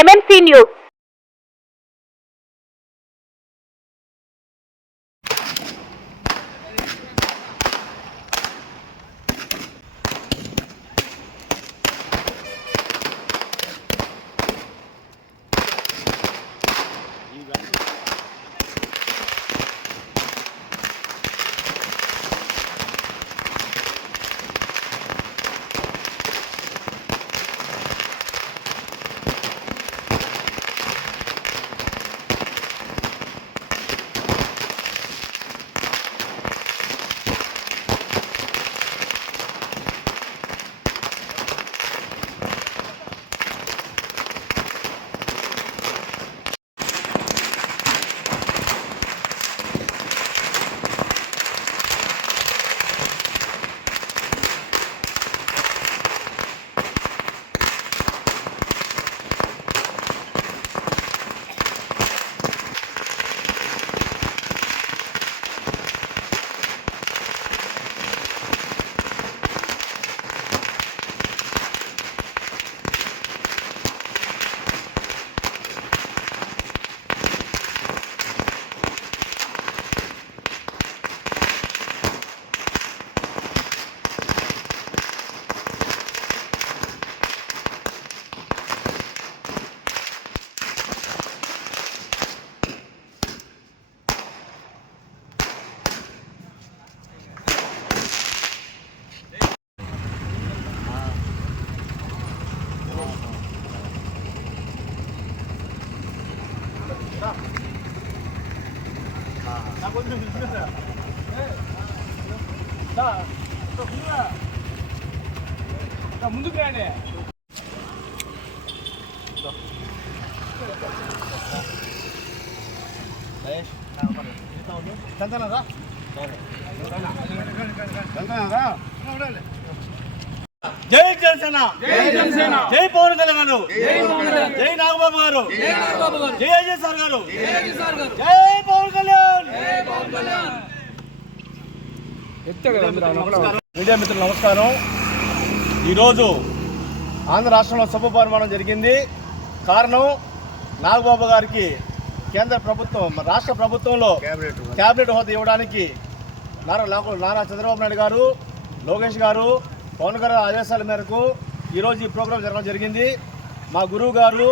Welcome to MMC news ముందుకు రండి జై జనసేన. జై జనసేన. జై పవన్ కళ్యాణ్ గారు. జై నాగబాబు గారు. జై అజయ్ సార్ గారు. జై పవన్ కళ్యాణ్. మీడియా మిత్రులు నమస్కారం. ఈరోజు ఆంధ్ర రాష్ట్రంలో సభ పరిమాణం జరిగింది. కారణం నాగబాబు గారికి కేంద్ర ప్రభుత్వం రాష్ట్ర ప్రభుత్వంలో క్యాబినెట్ హోదా. ఇవ్వడానికి నారా నారా చంద్రబాబు నాయుడు గారు లోకేష్ గారు పవన్ గారు ఆదేశాల మేరకు ఈరోజు ఈ ప్రోగ్రాం జరగడం జరిగింది. మా గురువు గారు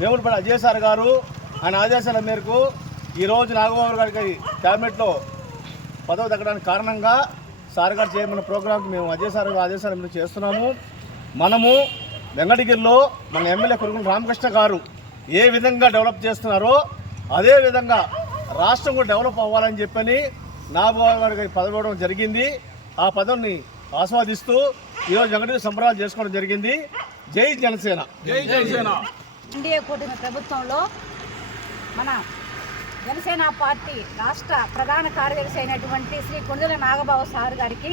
వేములపల్లి అజయ్ సార్ గారు ఆయన ఆదేశాల మేరకు ఈరోజు నాగబాబు గారికి క్యాబినెట్లో పదవి తగ్గడానికి కారణంగా సార్ గారు చేయమన్న ప్రోగ్రాంకి మేము అజయ్ సార్ ఆదేశాల మీద చేస్తున్నాము. మనము వెంకటగిరిలో మన ఎమ్మెల్యే కొడుకుని రామకృష్ణ గారు ఏ విధంగా డెవలప్ చేస్తున్నారో అదే విధంగా రాష్ట్రం కూడా డెవలప్ అవ్వాలని చెప్పని నాగబాబు గారికి పదవి ఇవ్వడం జరిగింది. ఆ పదవిని ఆస్వాదిస్తూ ఈరోజు వెంకటగిరి సంబరాలు చేసుకోవడం జరిగింది. జై జనసేన. ఎన్డీఏ కూటమి ప్రభుత్వంలో మన జనసేన పార్టీ రాష్ట్ర ప్రధాన కార్యదర్శి అయినటువంటి శ్రీ కొండల నాగబాబు సార్ గారికి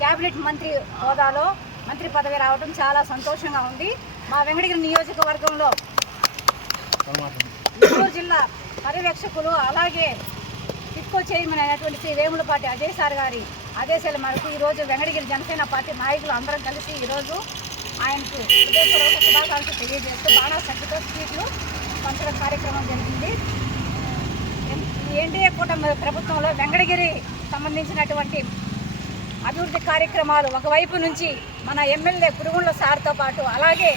కేబినెట్ మంత్రి హోదాలో మంత్రి పదవి రావడం చాలా సంతోషంగా ఉంది. మా వెంకటగిరి నియోజకవర్గంలో నెల్లూరు జిల్లా పర్యవేక్షకులు అలాగే టిక్కో చైర్మన్ అయినటువంటి శ్రీ వేములపాటి అజయ్ సార్ గారి ఆదేశాల మేరకు ఈరోజు వెంకటగిరి జనసేన పార్టీ నాయకులు అందరం కలిసి ఈరోజు ఆయనకు హృదయపూర్వక శుభాకాంక్షలు తెలియజేస్తూ బాణా సంఖ్యతో స్పీట్లు పంచడం కార్యక్రమం జరిగింది. ఎన్డీఏ కూటమి ప్రభుత్వంలో వెంకటగిరి సంబంధించినటువంటి అభివృద్ధి కార్యక్రమాలు ఒకవైపు నుంచి మన ఎమ్మెల్యే పురుగుండ్ల సార్తో పాటు అలాగే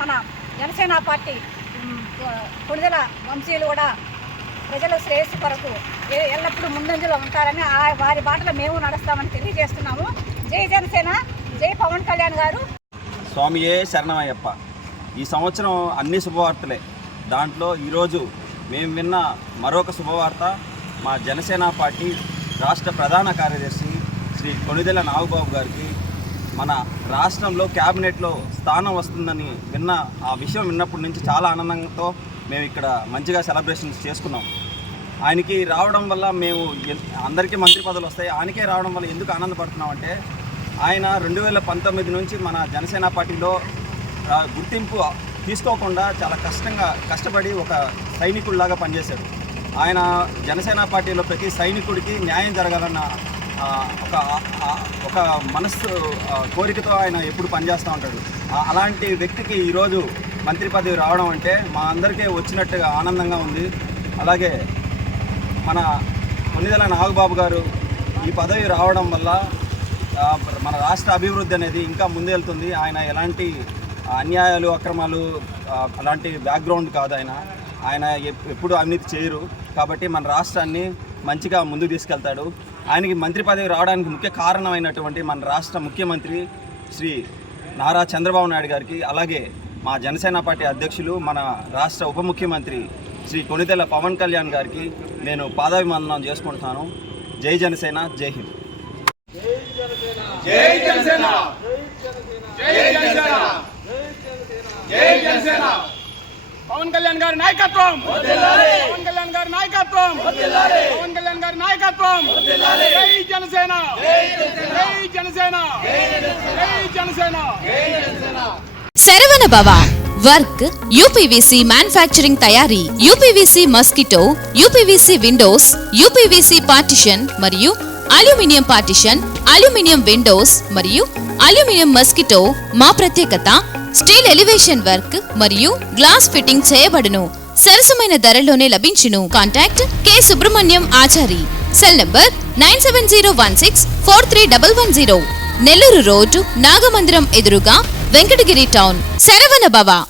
మన జనసేన పార్టీ ఉమ్, వంశీయులు కూడా ప్రజల శ్రేయస్సు కొరకు ఎల్లప్పుడూ ముందంజలో ఉంటారని ఆ వారి బాటలో మేము నడుస్తామని తెలియజేస్తున్నాము. జై జనసేన జై పవన్ కళ్యాణ్ గారు. స్వామియే శరణమయ్యప్ప. ఈ సంవత్సరం అన్ని శుభవార్తలే. దాంట్లో ఈరోజు మేము విన్న మరొక శుభవార్త మా జనసేన పార్టీ రాష్ట్ర ప్రధాన కార్యదర్శి శ్రీ కొణిదెల నాగబాబు గారికి. మన రాష్ట్రంలో క్యాబినెట్లో స్థానం వస్తుందని విన్న ఆ విషయం విన్నప్పటి నుంచి చాలా ఆనందంతో మేము ఇక్కడ మంచిగా సెలబ్రేషన్స్ చేసుకున్నాం. ఆయనకి రావడం వల్ల మేము అందరికీ మంత్రి పదవులు వస్తాయి. ఆయనకే రావడం వల్ల ఎందుకు ఆనందపడుతున్నామంటే ఆయన రెండు వేల పంతొమ్మిది నుంచి మన జనసేన పార్టీలో గుర్తింపు తీసుకోకుండా చాలా కష్టంగా కష్టపడి ఒక సైనికుడిలాగా పనిచేశాడు. ఆయన జనసేన పార్టీలో ప్రతి సైనికుడికి న్యాయం జరగాలన్న ఒక ఒక మనస్సు కోరికతో ఆయన ఎప్పుడు పనిచేస్తూ ఉంటాడు. అలాంటి వ్యక్తికి ఈరోజు మంత్రి పదవి రావడం అంటే మా అందరికీ వచ్చినట్టుగా ఆనందంగా ఉంది. అలాగే మన కొన్నిదల నాగబాబు గారు ఈ పదవి రావడం వల్ల మన రాష్ట్ర అభివృద్ధి అనేది ఇంకా ముందెళ్తుంది ఆయన ఎలాంటి అన్యాయాలు అక్రమాలు అలాంటి బ్యాక్గ్రౌండ్ కాదు ఆయన. ఆయన ఎప్పుడు అవినీతి చేయరు. కాబట్టి మన రాష్ట్రాన్ని మంచిగా ముందుకు తీసుకెళ్తాడు. ఆయనకి మంత్రి పదవి రావడానికి ముఖ్య కారణమైనటువంటి మన రాష్ట్ర ముఖ్యమంత్రి శ్రీ నారా చంద్రబాబు నాయుడు గారికి అలాగే మా జనసేన పార్టీ అధ్యక్షులు మన రాష్ట్ర ఉప ముఖ్యమంత్రి శ్రీ కొనితెల పవన్ కళ్యాణ్ గారికి నేను పాదాభిమందనం చేసుకుంటున్నాను. జై జనసేన జై హింద్. జై జనసేన! జై జనసేన! జై జనసేన! పవన్ కళ్యాణ్ గారి నాయకత్వం. పవన్ కళ్యాణ్ గారి నాయకత్వం. పవన్ కళ్యాణ్ గారి నాయకత్వం. జై జనసేన. జై జనసేన. జై Janasena. Saravana Bhava work UPVC manufacturing తయారీ UPVC mosquito UPVC windows UPVC partition మరియు అల్యూమినియం పార్టిషన్ అల్యూమినియం విండోస్ మరియు అల్యూమినియం మస్కిటో మా ప్రత్యేకత స్టీల్ ఎలివేషన్ వర్క్ మరియు గ్లాస్ ఫిట్టింగ్ చేయబడును. సరసమైన ధరలోనే లభించును. Contact K. Subrahmanyam Achari. Cell number nine seven zero one six four three double one zero. Nellore road Nagamandiram ఎదురుగా వెంకటగిరి టౌన్. శరవణ భవ.